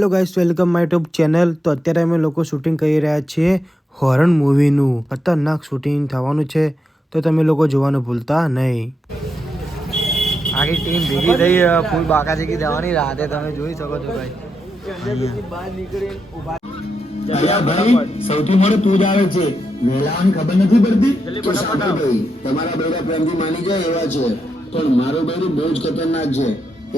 Hello guys welcome my tube channel. તો અત્યારે અમે લોકો શૂટિંગ કરી રહ્યા છીએ હોરન મૂવીનું. ખતરનાક શૂટિંગ થવાનું છે તો તમે લોકો જોવાનું ભૂલતા નહીં. આખી ટીમ ભેગી થઈ ફૂલ બાકાચીકી દેવાની રાતે તમે જોઈ શકો છો ભાઈ. સૌથી મોડે તું જ આવે છે. વેલાવાની ખબર નથી પડતી? તમારા બૈરા પ્રેમથી માની જાય એવા છે. પણ મારો બૈરું બહુ જ ખતરનાક છે.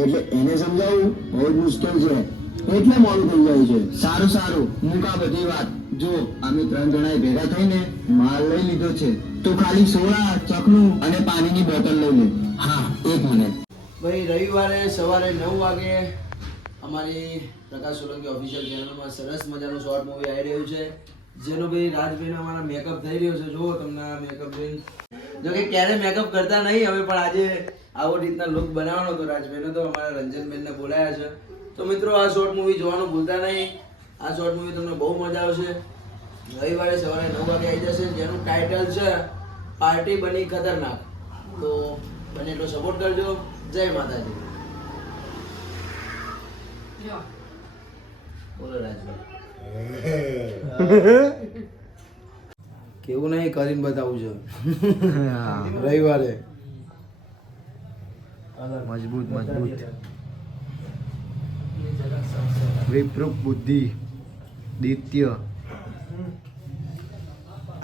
એટલે એને સમજાવવું બહુ જ મુશ્કેલ છે. એટલે મોડું થઈ જાય છે. સારું સારું. મૂકા બધી વાત. જો, અમે ત્રણ જણા ભેગા થઈને માલ લઈ લીધો છે, તો ખાલી સોડા ચકલું અને પાણીની બોટલ લઈ લે. હા, એક મિનિટ. ભાઈ, રવિવારે સવારે નવ વાગે અમારી પ્રકાશ સોલંકી ઓફિશિયલ ચેનલમાં સરસ મજાનું શોર્ટ મૂવી આવી રહ્યું છે. જેનો ભાઈ રાજભાઈનો અમારા મેકઅપ થઈ રહ્યો છે. જુઓ તમને મેકઅપ જોઈને. જો કે ક્યારે મેકઅપ કરતા નહીં હવે પણ આજે આવો રીતના લુક બનાવવાનો હતો. રાજભાઈનો તો અમારા રંજનબેનને બોલાયા છે. તો મિત્રો આ શોર્ટ મૂવી જોવાનું ભૂલતા નહીં. આ શોર્ટ મૂવી તમને બહુ મજા આવશે. રવિવારે સવારે નવ વાગે આવી જશે. જેનું ટાઇટલ છે પાર્ટી બની ખતરનાક. તો બને એટલો સપોર્ટ કરજો. જય માતાજી. બોલો રાજભાઈ. કેવું નહીં? કરીને બતાવું છે. રવિવારે. મજબૂત મજબૂત. વિપ્રુપ બુદ્ધિ દિત્ય.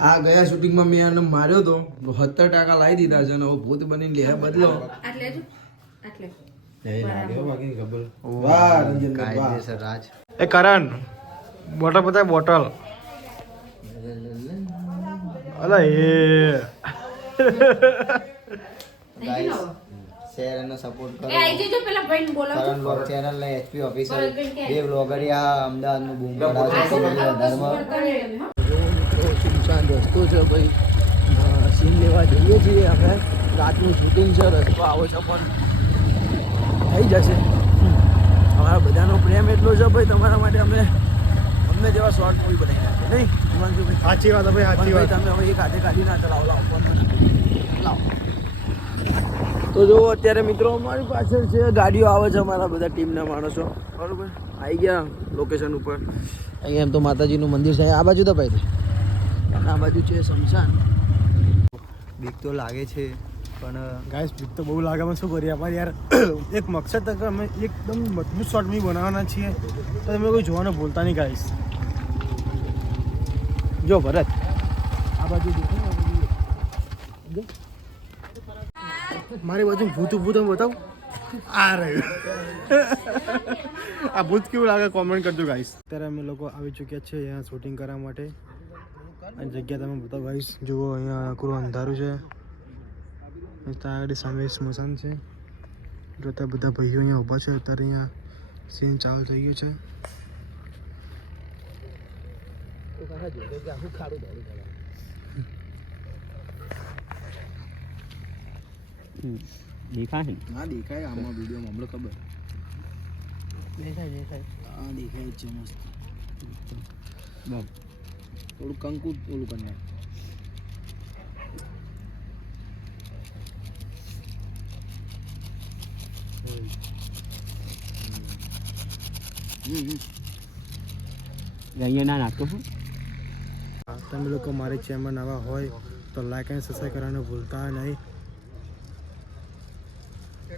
આ ગયા શૂટિંગમાં મેં આને માર્યો તો સત્તર ટકા લાવી દીધા છે અને હવે ભૂત બનીને લે બદલો. એ કરણ બોટલ બધા બોટલ. અલા એ. શેર અને સપોર્ટ કરો. કરણ બ્લોગ ચેનલ ને એચપી ઓફિસર? બે બ્લોગરિયા અમદાવાદનું બૂમ પડાવે છે વધારમાં સુનસાન રસ્તો છે ભાઈ. સીન લેવા જઈએ છીએ અમે રાતનું શૂટિંગ છે રસ્તો આવો છે પણ થઈ જશે. અમારા બધાનો પ્રેમ એટલો છે ભાઈ તમારા માટે અમે અમને જેવા શોર્ટ મૂવી બનાવી નાખીએ નહીં? હિમાંશુભાઈ? સાચી વાત ભાઈ સાચી વાત. તમે હવે એક હાથે કાઢી ના ચલાવો લાવો ફોન લાવો. તો જો અત્યારે મિત્રો અમારી પાછળ છે ગાડીઓ આવે છે અમારા બધા ટીમના માણસો. બરાબર? આવી ગયા લોકેશન ઉપર. અહીંયા એમ તો માતાજીનું મંદિર છે. આ બાજુ તો ભાઈ. અને આ બાજુ છે શમશાન. બીક તો લાગે છે પણ ગાઈસ બીક તો બહુ લાગે. અમે શું કરીએ? આપણે યાર એક મકસદ હતો અમે એકદમ મજબૂત શોટ બી બનાવવાના છીએ. તો તમે કોઈ જોવાનું ભૂલતા નહીં ગાઈસ. જો ભરત. આ બાજુ દેખો. મારી બાજુ ભૂત ભૂત હું બતાવું. આ રહ્યું. આ ભૂત કેવું લાગે? કોમેન્ટ કરજો ગાઈસ અત્યારે અમે લોકો આવી ચૂક્યા છીએ અહીંયા શૂટિંગ કરવા માટે. અને જગ્યા તમે બતાવો ગાઈસ જુઓ અહીંયા આકરું અંધારું છે. ત્યાં આગળ સામે સ્મશાન છે. જો ત્યાં બધા ભાઈઓ અહીંયા ઊભા છે અત્યારે અહીંયા સીન ચાલુ થઈ ગયો છે. ના? દેખાય. આમાં વિડીયોમાં હમણાં ખબર. દેખાય દેખાય. હા દેખાય જ છે મસ્ત. બમ થોડું કંકુ ઓલું કરી નાખ. હા, તમે લોકો મારી ચેનલ નવા હોય તો લાઈક અને સબસ્ક્રાઈબ કરવાનું ભૂલતા નહીં.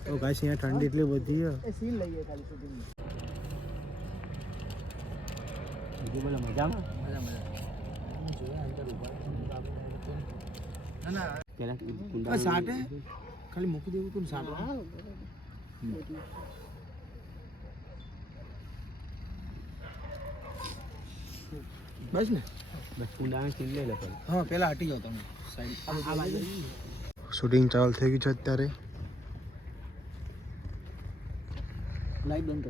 તો ગાઈસ અહીંયા ઠંડી એટલી બધી છે. આ સાટે? ખાલી મૂકી દેવું તું સાટો. બસ ને? હા પેલા હટી જાઓ તમે. સાઈડ. શૂટિંગ ચાલુ થઈ ગયું છે અત્યારે. લાઈટ બંધ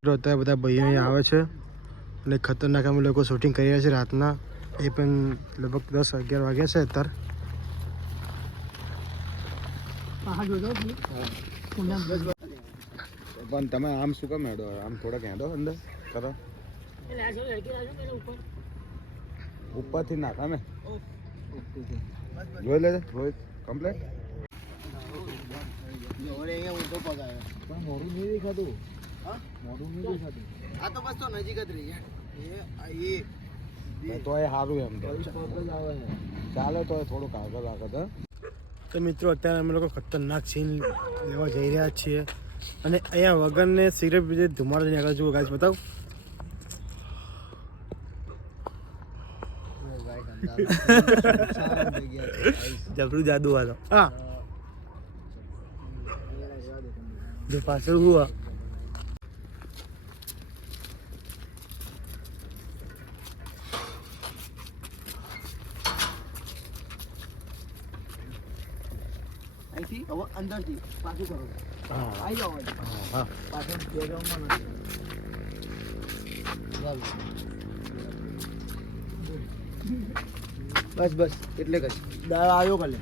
કરો તો અત્યારે બધા ભાઈઓ અહીંયા આવે છે અને ખતરનાક અમે લોકો શૂટિંગ કરી રહ્યા છે રાતના. એ પણ લગભગ દસ અગિયાર વાગ્યા છે અત્યારે. પણ તમે આમ શું કામ હેડો? આમ થોડાક હેડો અંદર. કરો. ઉપરથી નાખા ને. જોઈ લેજે કમ્પ્લેટ અહીંયા ઊંધો પગ આવ્યો પણ મોડું નહીં દેખાતું. હા? મોડું નહીં દેખાતું. આ તો બસ તો નજીક જ રહી એ એ. તો એ સારું એમ તો. પગ જ આવે. છે ચાલો તો થોડુંક આગળ આગળ તો. મિત્રો અત્યારે અમે લોકો ખતરનાક સીન લેવા જઈ રહ્યા છીએ. અને અહીંયા વગરને સિગરેટ બીજે ધુમાડો જઈને આગળ જુઓ ગાઈસ બતાવ. જબરું જાદુ વાળો હા. જો પાછળ હુआ અહીંથી હવે અંદરથી પાછું કરો હા આવી જાઓ હવે. હા પાછળ બેકગ્રાઉન્ડમાં નથી બસ બસ એટલે કશ દાળ આવ્યો કાલે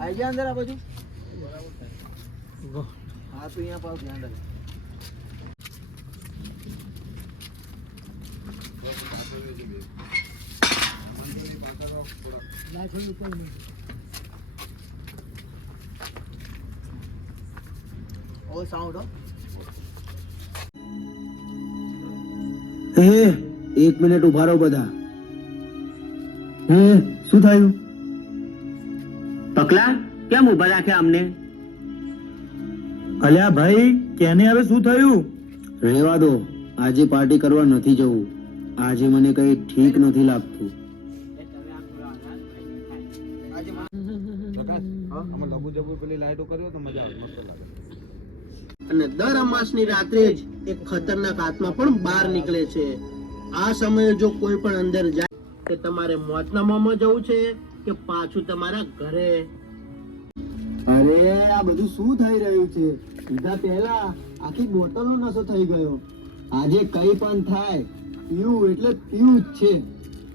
આઈ જા અંદર, આ બાજુ. હા, તો અહીંયા પાવ ધ્યાન રાખ ઓ સાઉન્ડ હે. એક મિનિટ ઊભા રહો બધા. હે, શું થયું? પકલા કેમ ઊભા રાખ્યા અમને? અલ્યા ભાઈ કેને હવે શું થયું? રહેવા દો આજે પાર્ટી કરવા નથી જવું. આજે મને કઈ ઠીક નથી લાગતું. આમાં લબુ જબુ પેલી લાઈટો કર્યો તો મજા આવે મસ્ત લાગે અને દર અમાસની રાત્રે જ એક ખતરનાક આત્મા પણ બહાર નીકળે છે. આ સમયે જો કોઈ પણ અંદર જાય તે તમારે મોતના મોંમાં જવું છે. કે પાછું તમારા ઘરે. અરે આ બધું શું થઈ રહ્યું છે? સીધા પહેલા આખી બોટલનો નશો થઈ ગયો. આજે કઈ પણ થાય પીવું એટલે પીવું જ છે.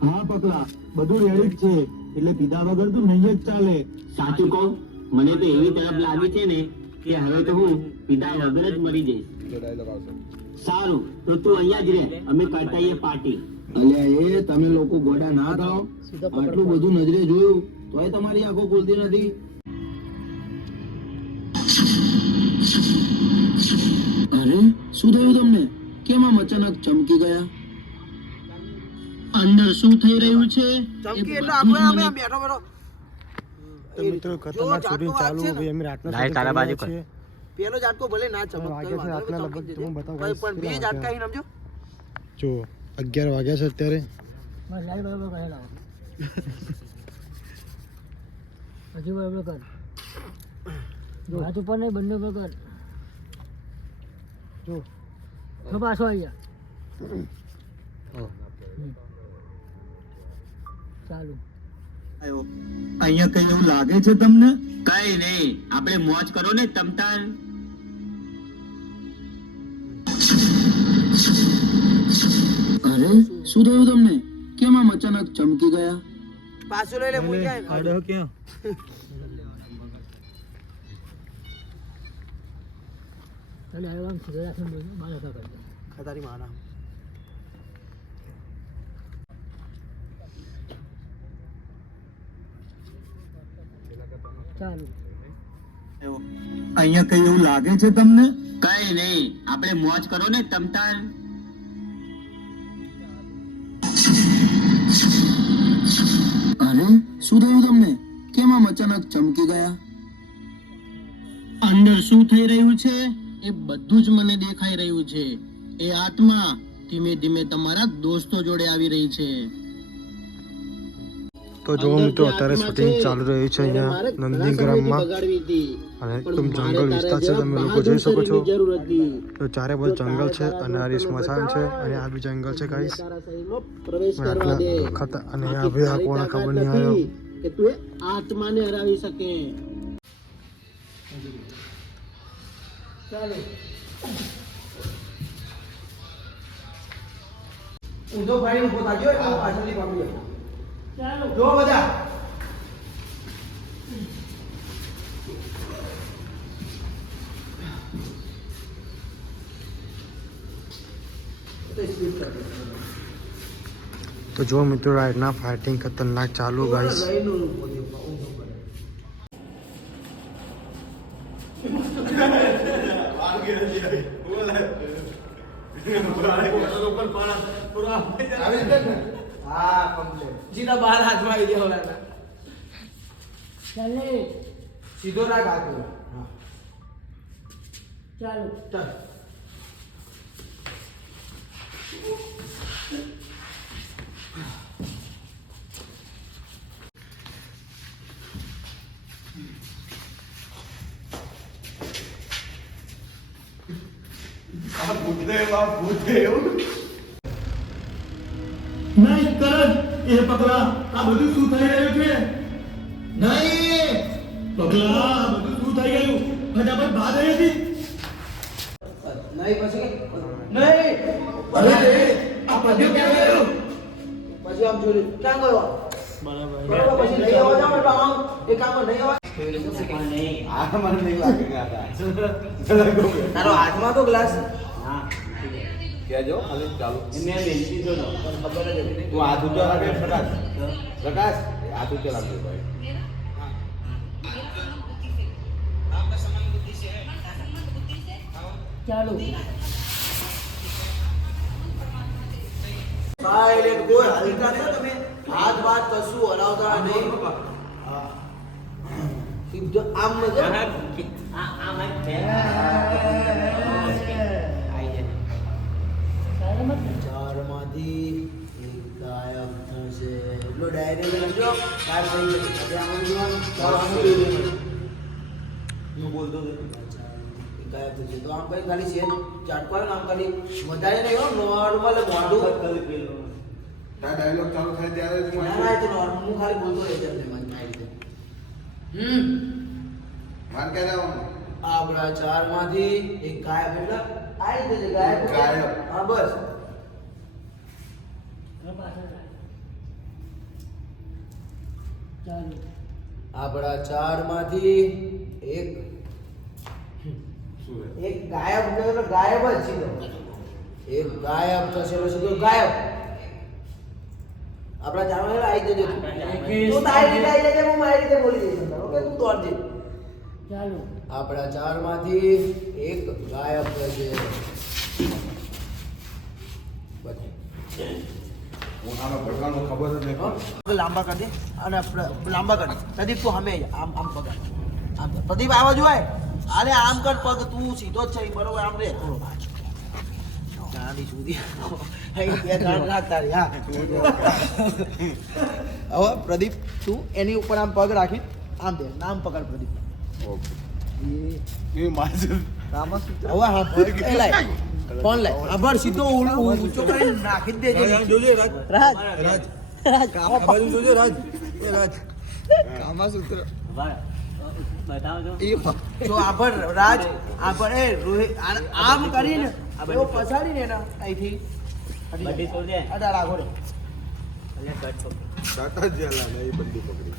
હા પકલા બધું રેડી જ છે. એટલે પીધા વગર તો નહીં જ ચાલે. સાચું કહું મને તો એવી તરફ લાગી છે ને કે હવે તો હું પીધા વગર જ મરી જઈશ. સારું તો તું અહીંયા જ રહે. અમે કરતા પાર્ટી. અલ્યા એ તમે લોકો ગોડા ના થાઓ. આટલું બધું નજરે જોયું તોય તમારી આંખો ખુલતી નથી. અરે શું થયું તમને? કેમ આમ અચાનક ચમકી ગયા? અંદર શું થઈ રહ્યું છે? ચમકી એટલે આપણે અમે બેઠો બેઠો. તો મિત્રો ખતરનાક શૂટિંગ ચાલુ ભાઈ અમે રાતના shooting તારા બાજુ કરીએ પેલો ઝાટકો ભલે ના ચમકતો હોય, રાતના લગભગ બતાવો પણ બે ઝાટકા? અહીં સમજો જો અગિયાર વાગ્યા છે અત્યારે. હજુ બરાબર કર. જો. હાથ ઉપર નહીં બંને પર કર. જો. તો પાછો અહીંયા ચાલુ. અહીંયા કઈ એવું લાગે છે તમને? કઈ નહીં. આપણે મોજ કરો ને તમતાર અરે શું થયું તમને? કેમ આમ અચાનક ચમકી ગયા? પાછું લઈ લે મૂકી જાય અડો આવ્યો આમ સીધો રાખીને મારે મારા કરજો ખતારી ચાલુ. અહીંયા કઈ એવું લાગે છે તમને? કઈ નહીં. આપણે મોજ કરો ને તમતાર અરે શું થયું તમને? કેમ આમ અચાનક ચમકી ગયા? અંદર શું થઈ રહ્યું છે? એ બધું જ મને દેખાઈ રહ્યું છે. એ આત્મા ધીમે ધીમે તમારા દોસ્તો જોડે આવી રહી છે. તો જો મિત્રો અત્યારે શૂટિંગ ચાલુ રહ્યું છે અહીંયા નંદીગ્રામમાં. અને એકદમ જંગલ વિસ્તાર છે તમે લોકો જોઈ શકો છો. તો ચારે બાજુ જંગલ છે અને આ સ્મશાન છે અને આ બી જંગલ છે ગાઈસ. આટલા ખતર અને આ ભાઈ આ કોને ખબર નહીં આવ્યો. કે તું આત્માને હરાવી શકે. ઊંધો ફાડી ઊભો હું પાછળથી પકડી જાઉં. જો બધા. તો સ્પીડ કર દે. તો જો મિત્રો રાઈટના ફાઇટિંગ ખતરનાક ચાલુ ગાઈસ હા કમ્પ્લીટ સીધા બાર હાથમાં આવી ગયા ઓલા ચાલે સીધો રાખ હાથ હા ચાલો ચાલ નહીં કરણ એ પગલા આ બધું શું થઈ રહ્યું છે નહીં પગલા આ બધું શું થઈ ગયું ફટાફટ બહાર આવી હતી નહીં પછી નહીં અરે આ પદ્યો ક્યાં ગયો પછી આમ જોયું ક્યાં ગયો બરાબર પછી નહીં આવવા જાવ એટલે આમ એ કામ નહીં આવવા આ મને નહીં લાગે કે આ તારો હાથમાં તો ગ્લાસ કહેજો ખાલી ચાલુ. ખબર જ હતી નહીં તું હાથ ઊંચો રાખે પ્રકાશ? પ્રકાશ? હાથ ઊંચો રાખજો ભાઈ. ચાલો. સાયલેન્ટ કોઈ હલકા નહીં તમે? હાથ બાથ કશું હલાવતા નહીં. સીધો આમ મજા ચારમાંથી એક ગાયબ થશે એટલો ડાયરેક્ટ લખજો ગાયબ થઈ જશે આમાં જોવાનું ચાલો આમ જોઈ લેવાનું. હું બોલતો ગાયબ થશે તો આમ કઈ ખાલી શેર ચાટવાનું આમ ખાલી? વધારે નહીં નોર્મલ મોઢું. ખાલી પેલું. ડાયલોગ ચાલુ થાય ત્યારે જ ના ના તો normal. હું ખાલી બોલતો રહી જાય એમને મારી હમ. માર ક્યારે આવવાનું? આપણા ચારમાંથી એક ગાયબ એટલે આવી જશે ગાયબ ગાયબ. હા બસ. આપણા ચારમાંથી એક. શું રે એક ગાયબ થયો એટલે ગાયબ જ સીધો એક ગાયબ થશે એટલે સીધો ગાયબ. આપણા ચારમાંથી આવી જજો તું. તું તારી રીતે આવી જજે હું મારી રીતે બોલી દઈશ અંદર. ઓકે તું દોડજે ચાલો. આપણા ચારમાંથી એક ગાયબ થશે. પછી ખબર જ નહીં લાંબા કરી દે. અને લાંબા કરી પ્રદીપ તું હમે આમ આમ પકડ આમ પ્રદીપ આવા જોવાય અરે આમ કર પગ. તું સીધો જ છે. બરોબર આમ રે. થોડો ચાંદી સુધી. હવે પ્રદીપ તું એની ઉપર આમ પગ રાખી. આમ દે. નામ પકડ પ્રદીપ ઓકે. એ મારે હવે હા પગ લાય. ફોન લે. અભર સીધો ઊંચો કરી નાખી દેજે. જોજે રાજ. રાજ. રાજ. રાજ. બાજુ જોજે રાજ. એ રાજ. જો આભર રાજ. આભર. એ રોહિત આમ કરીને એવો પછાડીને એના અહીંથી અઢાર આગો રે કાકા જ જેલા નહીં બંદી પકડી.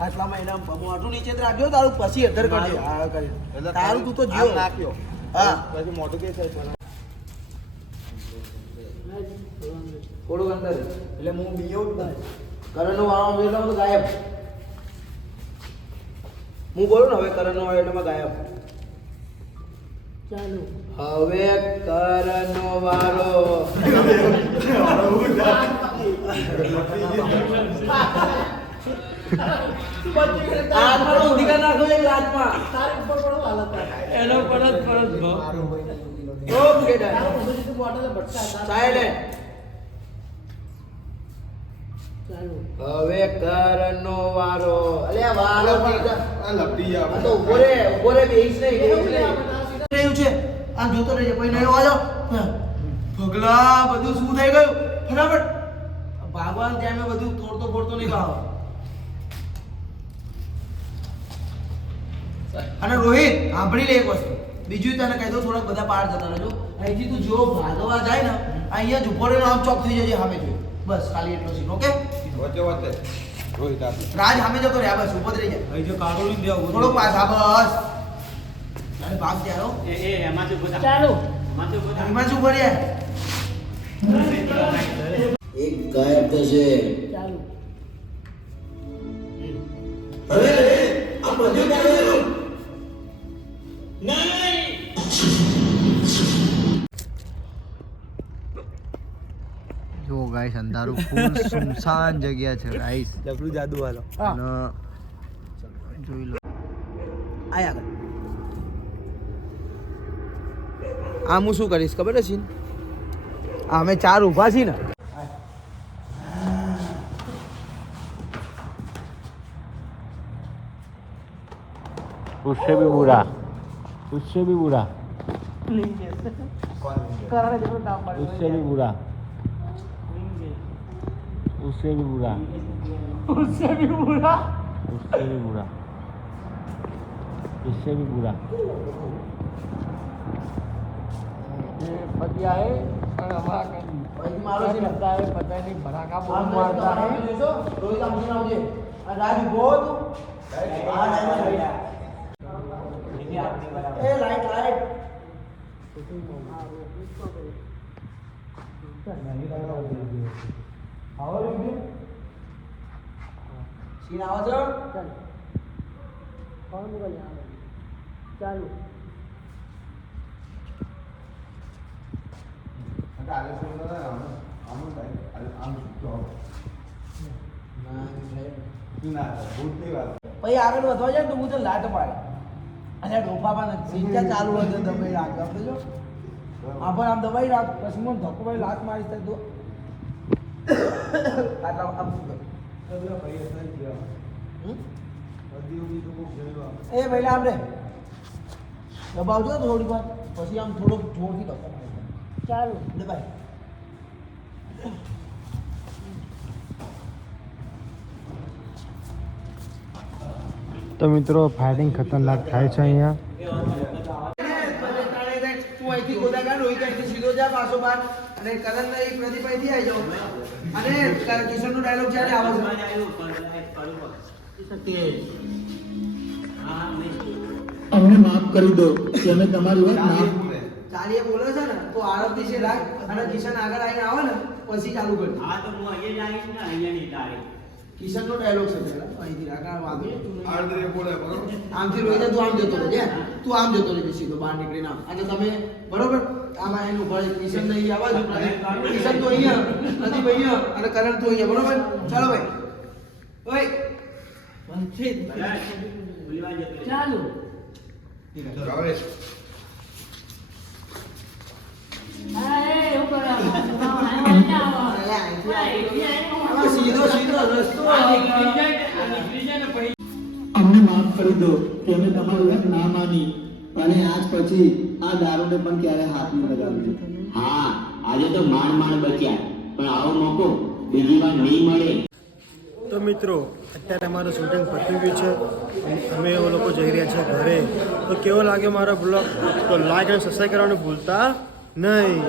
આટલામાં એના મોઢું નીચે રાખજો તારું પછી અધર કરજે હા કરી. એટલે તારું તું તો જીવ. નાખ્યો. હા પછી મોટું કે થોડુંક અંદર એટલે હું બીજો કરણનો વાળો એટલે તો ગાયબ હું બોલું ને હવે કરણનો વાળો એટલે ગાયબ ચાલો હવે કરણનો વાળો હાથમાં હવે કરણનો વારો. અલ્યા વારો આ લપટી જા આ તો ઊભો રે ઊભો રે બેહીશ નહીં. રહ્યું છે? આ જોતો રહેજે કોઈ નહીં આવજો ભગલા બધું શું થઈ ગયું? ફટાફટ. ભગવાન ત્યાં મેં બધું તોડતો ફોડતો નહીં ભાવ અને રોહિત સાંભળી લે એક વસ્તુ. બીજું તને કહી દઉં થોડાક બધા પાર જતા રહેજો. અહીંથી તું જો ભાગવા જાય ને અહીંયા જ ઊભો આમ ચોક થઈ જજે સામે જોઈ બસ ખાલી એટલો સીન ઓકે? વચ્ચે વચ્ચે. રોહિત આપી. રાજ સામે જતો રહ્યા બસ ઉપર રહી જાય. થોડોક પાછા બસ. અરે ભાગ ત્યારો ચાલો. એમાં શું ભર્યા ગાયબ થશે. ગાઈસ અંધારું ફૂલ સુમસાન જગ્યા છે ગાઈસ ડબલું જાદુ વાળો અને જોઈ લો આય આગળ આમ હું શું કરીશ ખબર છે આ અમે ચાર ઊભા છીએ ને उससे भी बुरा उससे भी बुरा उससे भी बुरा उससे भी बुरा उससे भी बुरा उससे भी बुरा इससे भी बुरा ये है पता नहीं भरा का बहुत मारता है रोहित लाइट लाइट नहीं लगा આવો રીંગી સીન આવો છો? ચાલ. કોણ મોકલી આવે. ચાલુ. પછી આગળ વધવા જાય ને તો હું તો લાટ પાડે. અને ડોફામાં સિંચા ચાલુ હોય તો દબાઈ રાખ આપણે જો આ પણ આમ દબાઈ રાખ. પછી મને ધક્કો ભાઈ લાત મારી થાય તો આટલા આમ? એ પહેલા આપણે દબાવજો થોડી વાર. પછી આમ થોડોક જોરથી દબાવ. ચાલો. દબાઈ તો મિત્રો ફાયરિંગ ખતરનાક થાય છે અહીંયા. તું અહીંથી ગોદાગાર રોહિત અહીંથી સીધો જા પાછો બાર. અને કરણ ને પ્રદીપ અહીંથી આવી જાઓ. અને કિશન નો ડાયલોગ જ્યારે આવે છે? અમને માફ કરી દો કે અમે તમારી વાત માફ ચાલીએ બોલે છે ને તો આરતી છે રાખ. અને કિશન આગળ આવીને આવે ને પછી ચાલુ કરજો કિશન નો ડાયલોગ છે પહેલા અહીંથી રાખ આ બોલે બરોબર? આમથી રોઈ જા તું આમ જતો રહે તું આમ જતો રહે સીધો બહાર નીકળીને ના અને તમે બરોબર? આમાં એનું ભાઈ કિશન નહીં આવા જ કિશન તો અહીંયા પ્રદીપ અહીંયા અને કરણ તો અહીંયા બરોબર? ચાલો ભાઈ. ઓય. ચાલુ. સીધો સીધો રસ્તો અમને માફ કરી દો કે અમે તમારું વાત ના માની. અને આજ પછી આ દારૂને પણ ક્યારે હાથ ન લગાવજો હા આજે તો માંડ માંડ બચ્યા. પણ આવો મોકો બીજી વાર નહીં મળે. તો મિત્રો અત્યારે અમારું શૂટિંગ પતી ગયું છે. અમે એવો લોકો જઈ રહ્યા છે ઘરે. તો કેવો લાગે મારો બ્લોગ તો લાઈક અને સબસ્ક્રાઈબ કરવાનું ભૂલતા નહીં.